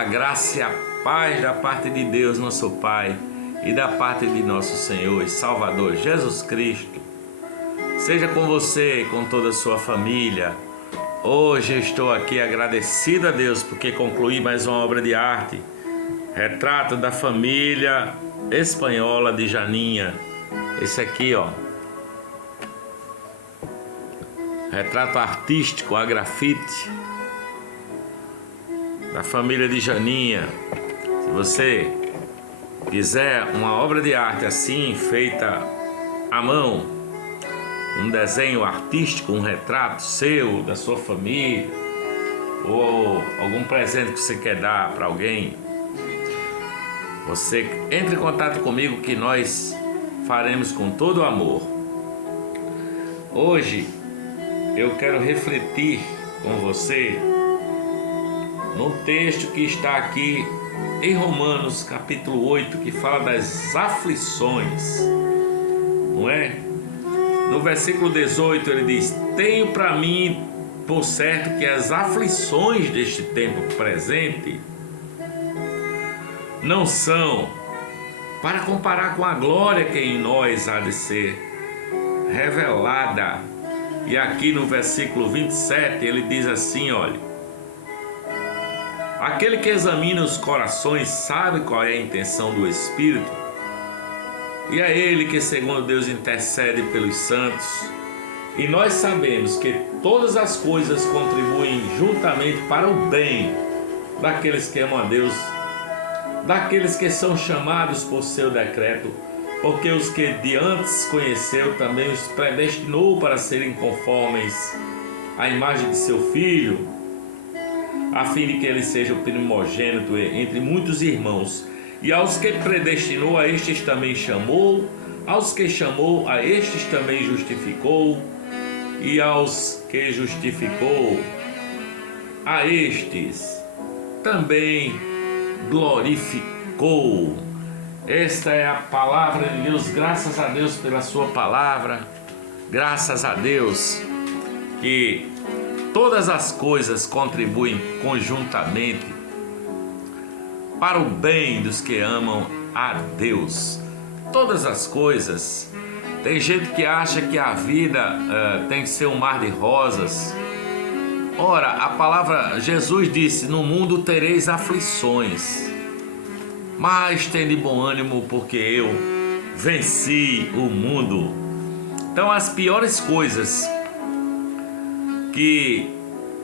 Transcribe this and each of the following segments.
a graça e a paz da parte de Deus, nosso Pai, e da parte de nosso Senhor e Salvador Jesus Cristo seja com você e com toda a sua família. Hoje estou aqui agradecido a Deus porque concluí mais uma obra de arte, retrato da família espanhola de Janinha. Esse aqui, ó, retrato artístico a grafite da família de Janinha. Se você quiser uma obra de arte assim, feita à mão, um desenho artístico, um retrato seu, da sua família, ou algum presente que você quer dar para alguém, você entre em contato comigo que nós faremos com todo o amor. Hoje eu quero refletir com você no texto que está aqui em Romanos capítulo 8, que fala das aflições, não é? No versículo 18 ele diz: tenho para mim por certo que as aflições deste tempo presente não são para comparar com a glória que em nós há de ser revelada. E aqui no versículo 27 ele diz assim, olha: aquele que examina os corações sabe qual é a intenção do Espírito, e é ele que segundo Deus intercede pelos santos. E nós sabemos que todas as coisas contribuem juntamente para o bem daqueles que amam a Deus, daqueles que são chamados por seu decreto, porque os que de antes conheceu também os predestinou para serem conformes à imagem de seu Filho, a fim de que ele seja o primogênito entre muitos irmãos. E aos que predestinou, a estes também chamou, aos que chamou, a estes também justificou, e aos que justificou, a estes também glorificou. Esta é a palavra de Deus. Graças a Deus pela sua palavra, graças a Deus que todas as coisas contribuem conjuntamente para o bem dos que amam a Deus. Todas as coisas. Tem gente que acha que a vida tem que ser um mar de rosas. Ora, a palavra, Jesus disse: no mundo tereis aflições, mas tende bom ânimo, porque eu venci o mundo. Então, as piores coisas, que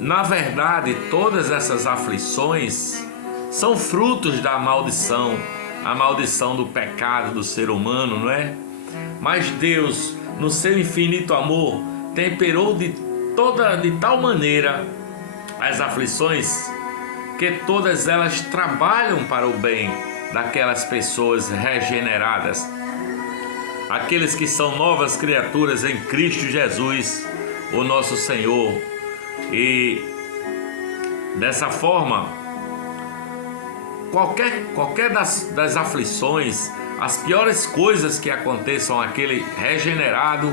na verdade todas essas aflições são frutos da maldição, a maldição do pecado do ser humano, não é? Mas Deus, no seu infinito amor, temperou de tal maneira as aflições que todas elas trabalham para o bem daquelas pessoas regeneradas, aqueles que são novas criaturas em Cristo Jesus, o nosso Senhor. E dessa forma, qualquer das aflições, as piores coisas que aconteçam àquele regenerado,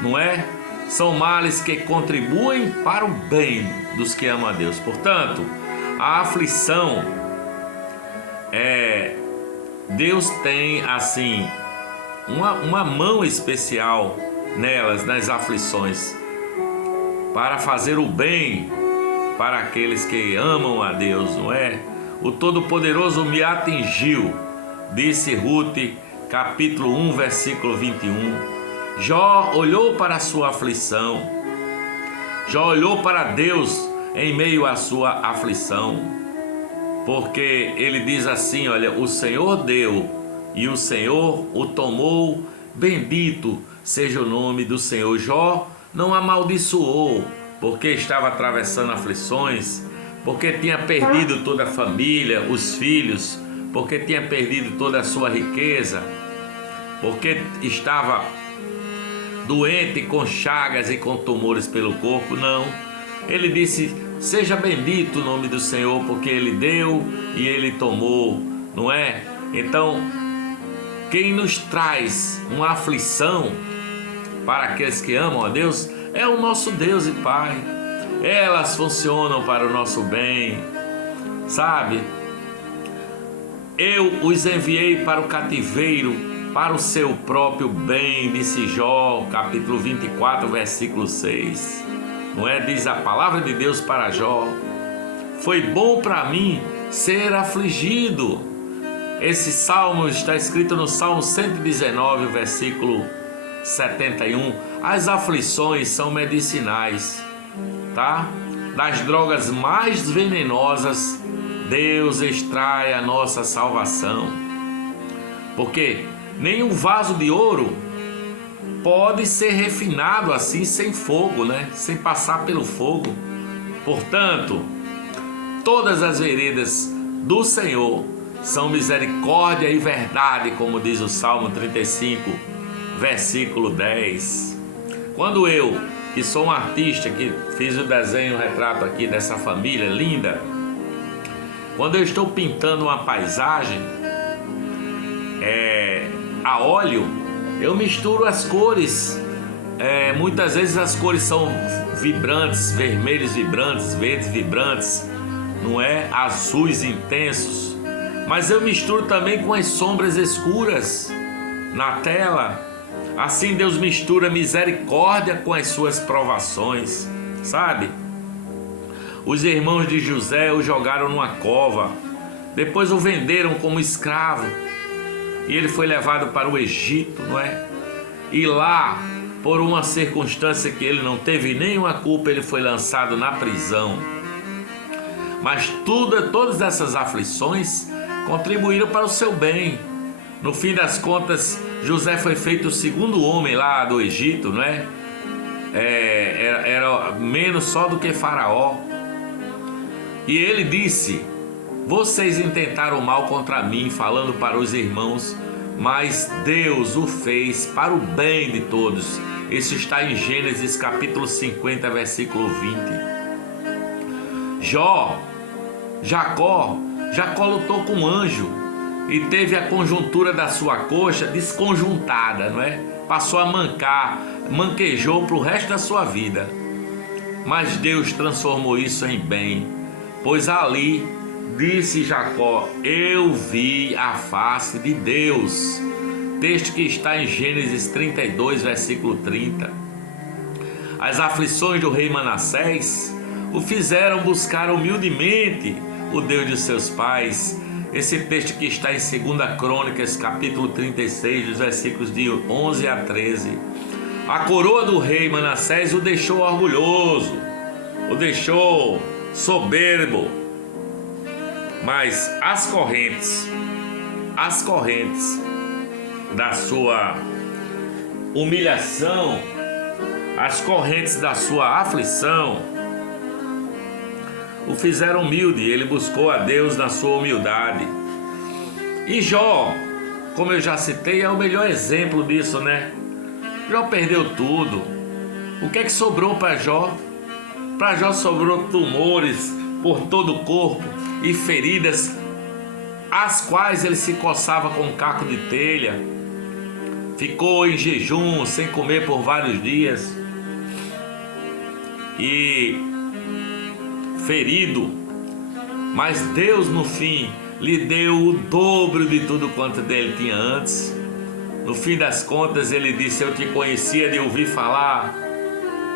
não é? São males que contribuem para o bem dos que amam a Deus. Portanto, a aflição Deus tem assim uma mão especial nelas, nas aflições, para fazer o bem para aqueles que amam a Deus, não é? O Todo-Poderoso me atingiu, disse Ruth, capítulo 1, versículo 21. Jó olhou para a sua aflição. Jó olhou para Deus em meio à sua aflição, porque ele diz assim, olha: o Senhor deu e o Senhor o tomou, bendito seja o nome do Senhor. Jó não amaldiçoou porque estava atravessando aflições, porque tinha perdido toda a família, os filhos, porque tinha perdido toda a sua riqueza, porque estava doente com chagas e com tumores pelo corpo. Não, ele disse: seja bendito o nome do Senhor, porque ele deu e ele tomou, não é? Então, quem nos traz uma aflição para aqueles que amam a Deus é o nosso Deus e Pai. Elas funcionam para o nosso bem. sabe? Eu os enviei para o cativeiro, para o seu próprio bem, disse Jó, capítulo 24, versículo 6. Não é? Diz a palavra de Deus para Jó: foi bom para mim ser afligido. Esse salmo está escrito no Salmo 119, versículo 71. As aflições são medicinais, tá? Das drogas mais venenosas, Deus extrai a nossa salvação. Porque nenhum vaso de ouro pode ser refinado assim sem fogo, né? Sem passar pelo fogo. Portanto, todas as veredas do Senhor são misericórdia e verdade, como diz o Salmo 35, versículo 10. Quando eu, que sou um artista, que fiz o desenho, o retrato aqui dessa família linda, quando eu estou pintando uma paisagem a óleo, eu misturo as cores. Muitas vezes as cores são vibrantes, vermelhos vibrantes, verdes vibrantes, não é? Azuis intensos. Mas eu misturo também com as sombras escuras na tela. Assim Deus mistura misericórdia com as suas provações, sabe? Os irmãos de José o jogaram numa cova, depois o venderam como escravo, e ele foi levado para o Egito, não é? E lá, por uma circunstância que ele não teve nenhuma culpa, ele foi lançado na prisão. Mas todas essas aflições contribuíram para o seu bem. No fim das contas, José foi feito o segundo homem lá do Egito, não é? Era menos só do que Faraó. E ele disse: vocês intentaram mal contra mim, falando para os irmãos, mas Deus o fez para o bem de todos. Isso está em Gênesis capítulo 50, versículo 20. Jacó lutou com um anjo e teve a conjuntura da sua coxa desconjuntada, não é? Passou a manquejou para o resto da sua vida. Mas Deus transformou isso em bem, pois ali disse Jacó: eu vi a face de Deus. Texto que está em Gênesis 32, versículo 30. As aflições do rei Manassés o fizeram buscar humildemente o Deus de seus pais. Esse texto que está em 2 Crônicas, capítulo 36, dos versículos de 11 a 13. A coroa do rei Manassés o deixou orgulhoso, o deixou soberbo, mas as correntes da sua humilhação, as correntes da sua aflição, o fizeram humilde. Ele buscou a Deus na sua humildade. E Jó, como eu já citei, é o melhor exemplo disso, né? Jó perdeu tudo. O que é que sobrou para Jó? Para Jó sobrou tumores por todo o corpo e feridas, as quais ele se coçava com um caco de telha. Ficou em jejum, sem comer por vários dias, e ferido. Mas Deus no fim lhe deu o dobro de tudo quanto dele tinha antes. No fim das contas ele disse: eu te conhecia de ouvir falar,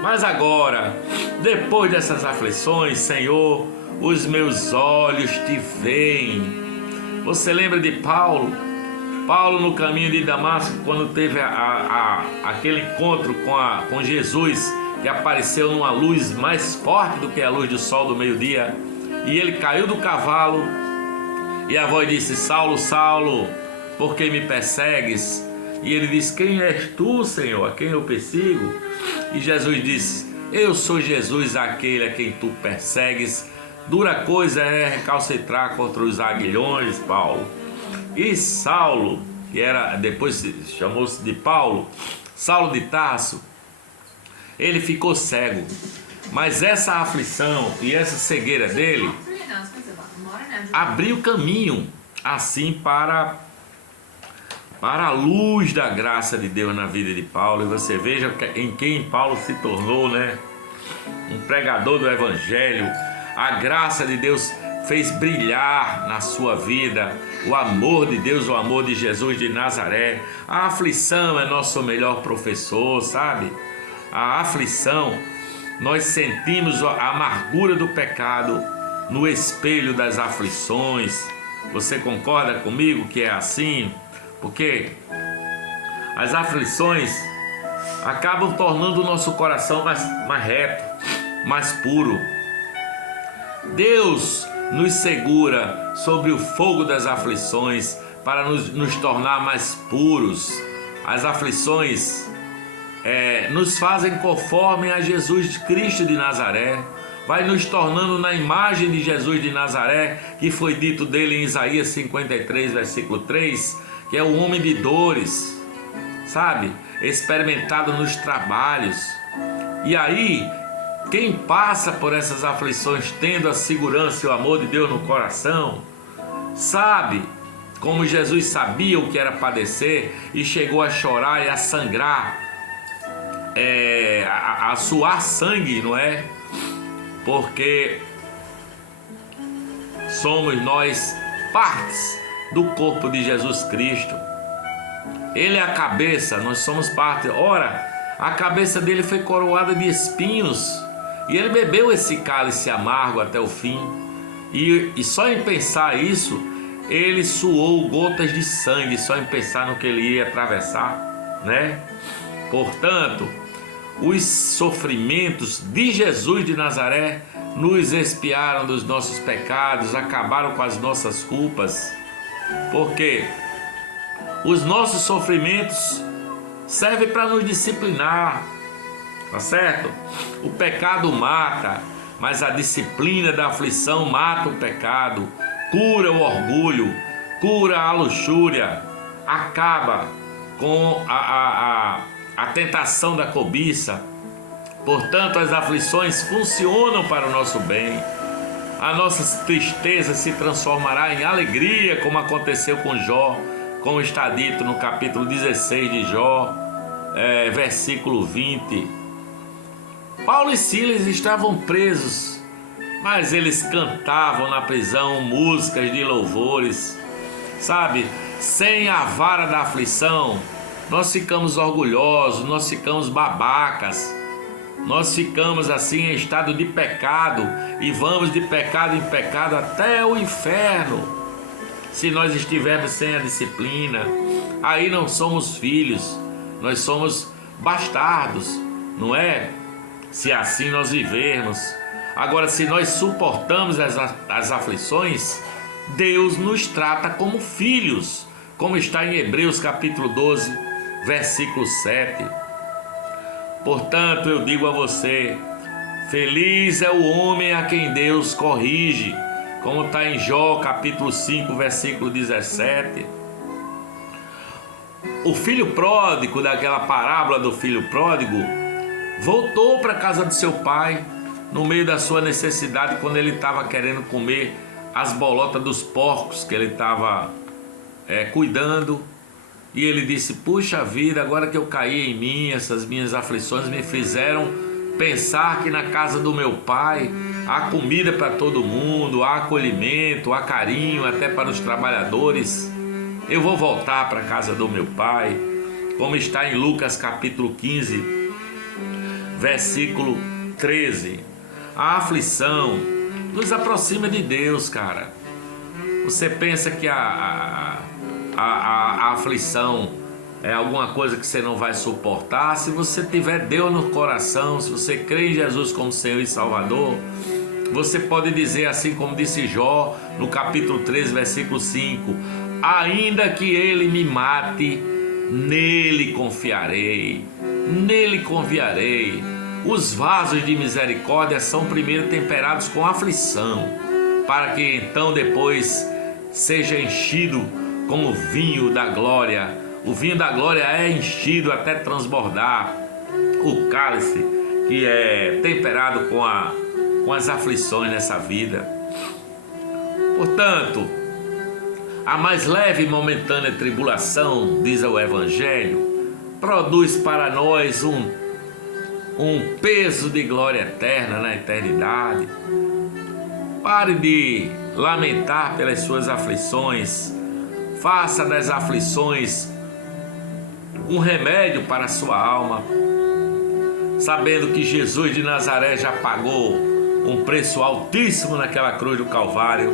mas agora, depois dessas aflições, Senhor, os meus olhos te veem. Você lembra de Paulo no caminho de Damasco, quando teve aquele encontro com Jesus, que apareceu numa luz mais forte do que a luz do sol do meio-dia, e ele caiu do cavalo, e a voz disse: Saulo, Saulo, por que me persegues? E ele disse: quem és tu, Senhor, a quem eu persigo? E Jesus disse: eu sou Jesus, aquele a quem tu persegues. Dura coisa é recalcitrar contra os aguilhões, Paulo. E Saulo, que era, depois chamou-se de Paulo, Saulo de Tarso, ele ficou cego. Mas essa aflição e essa cegueira dele abriu caminho assim para a luz da graça de Deus na vida de Paulo. E você veja em quem Paulo se tornou, né? Um pregador do Evangelho. A graça de Deus fez brilhar na sua vida o amor de Deus, o amor de Jesus de Nazaré. A aflição é nosso melhor professor, sabe? A aflição, nós sentimos a amargura do pecado no espelho das aflições. Você concorda comigo que é assim? Porque as aflições acabam tornando o nosso coração mais reto, mais puro. Deus nos segura sobre o fogo das aflições para nos tornar mais puros. As aflições nos fazem conforme a Jesus Cristo de Nazaré, vai nos tornando na imagem de Jesus de Nazaré, que foi dito dele em Isaías 53, versículo 3, que é o homem de dores, sabe? Experimentado nos trabalhos. E aí, quem passa por essas aflições tendo a segurança e o amor de Deus no coração, sabe como Jesus sabia o que era padecer e chegou a chorar e a sangrar, a suar sangue, não é? Porque somos nós partes do corpo de Jesus Cristo. Ele é a cabeça, nós somos parte. Ora, a cabeça dele foi coroada de espinhos e ele bebeu esse cálice amargo até o fim. E só em pensar isso, ele suou gotas de sangue, só em pensar no que ele ia atravessar, né? Portanto, os sofrimentos de Jesus de Nazaré nos expiaram dos nossos pecados, acabaram com as nossas culpas, porque os nossos sofrimentos servem para nos disciplinar, tá certo? O pecado mata, mas a disciplina da aflição mata o pecado, cura o orgulho, cura a luxúria, acaba com a tentação da cobiça. Portanto, as aflições funcionam para o nosso bem. A nossa tristeza se transformará em alegria, como aconteceu com Jó, como está dito no capítulo 16 de Jó, versículo 20. Paulo e Silas estavam presos, mas eles cantavam na prisão músicas de louvores, sabe? Sem a vara da aflição, nós ficamos orgulhosos, nós ficamos babacas, nós ficamos assim em estado de pecado e vamos de pecado em pecado até o inferno. Se nós estivermos sem a disciplina, aí não somos filhos, nós somos bastardos, não é? Se assim nós vivermos. Agora, se nós suportamos as aflições, Deus nos trata como filhos, como está em Hebreus capítulo 12, versículo 7. Portanto, eu digo a você, feliz é o homem a quem Deus corrige, como está em Jó capítulo 5, versículo 17. O filho pródigo, daquela parábola do filho pródigo, voltou para a casa de seu pai, no meio da sua necessidade, quando ele estava querendo comer as bolotas dos porcos que ele estava cuidando. E ele disse, puxa vida, agora que eu caí em mim, essas minhas aflições me fizeram pensar que na casa do meu pai há comida para todo mundo, há acolhimento, há carinho até para os trabalhadores. Eu vou voltar para a casa do meu pai, como está em Lucas capítulo 15, versículo 13. A aflição nos aproxima de Deus, cara. Você pensa que a aflição é alguma coisa que você não vai suportar? Se você tiver Deus no coração, se você crê em Jesus como Senhor e Salvador, você pode dizer assim como disse Jó no capítulo 13, versículo 5: ainda que ele me mate, nele confiarei, nele confiarei. Os vasos de misericórdia são primeiro temperados com aflição, para que então depois seja enchido como o vinho da glória. O vinho da glória é enchido até transbordar. O cálice que é temperado com as aflições nessa vida. Portanto, a mais leve e momentânea tribulação, diz o Evangelho, produz para nós um peso de glória eterna na eternidade. Pare de lamentar pelas suas aflições. Faça das aflições um remédio para a sua alma, sabendo que Jesus de Nazaré já pagou um preço altíssimo naquela cruz do Calvário,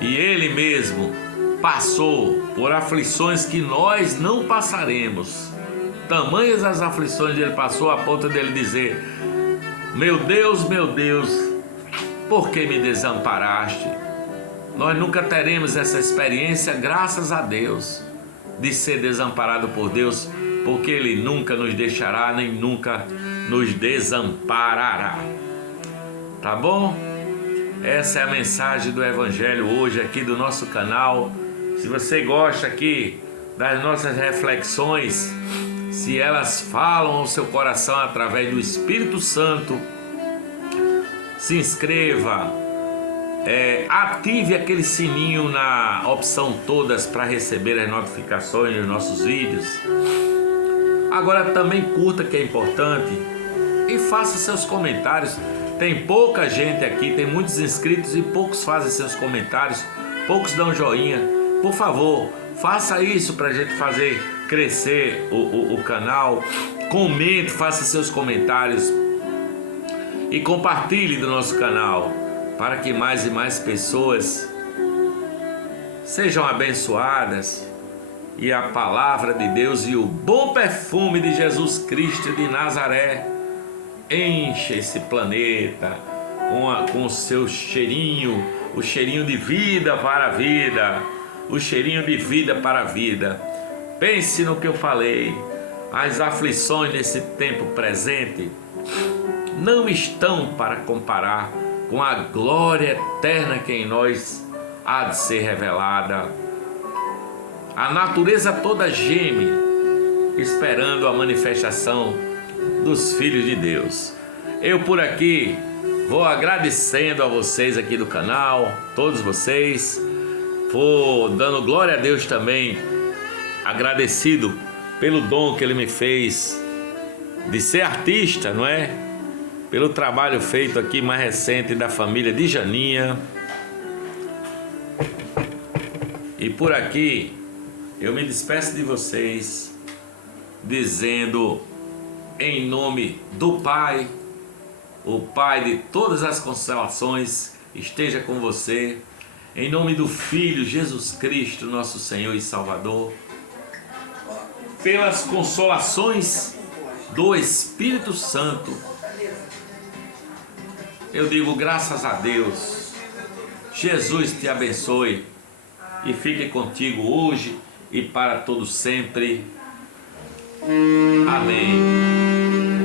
e Ele mesmo passou por aflições que nós não passaremos. Tamanhas as aflições que Ele passou, a ponto dele dizer: meu Deus, por que me desamparaste? Nós nunca teremos essa experiência, graças a Deus, de ser desamparado por Deus, porque Ele nunca nos deixará, nem nunca nos desamparará. Tá bom? Essa é a mensagem do Evangelho hoje aqui do nosso canal. Se você gosta aqui das nossas reflexões, se elas falam ao seu coração através do Espírito Santo, se inscreva, ative aquele sininho na opção todas para receber as notificações dos nossos vídeos. Agora também curta, que é importante, e faça seus comentários. Tem pouca gente aqui, tem muitos inscritos e poucos fazem seus comentários, poucos dão joinha. Por favor, faça isso para a gente fazer crescer o canal. Comente, faça seus comentários e compartilhe do nosso canal, para que mais e mais pessoas sejam abençoadas e a palavra de Deus e o bom perfume de Jesus Cristo de Nazaré enche esse planeta com o seu cheirinho, o cheirinho de vida para a vida, o cheirinho de vida para a vida. Pense no que eu falei: as aflições nesse tempo presente não estão para comparar com a glória eterna que em nós há de ser revelada. A natureza toda geme, esperando a manifestação dos filhos de Deus. Eu por aqui vou agradecendo a vocês aqui do canal, todos vocês, vou dando glória a Deus também, agradecido pelo dom que Ele me fez de ser artista, não é? Pelo trabalho feito aqui mais recente da família de Janinha. E por aqui eu me despeço de vocês dizendo, em nome do Pai, o Pai de todas as consolações esteja com você, em nome do Filho Jesus Cristo, nosso Senhor e Salvador, pelas consolações do Espírito Santo, eu digo graças a Deus. Jesus te abençoe e fique contigo hoje e para todo sempre. Amém.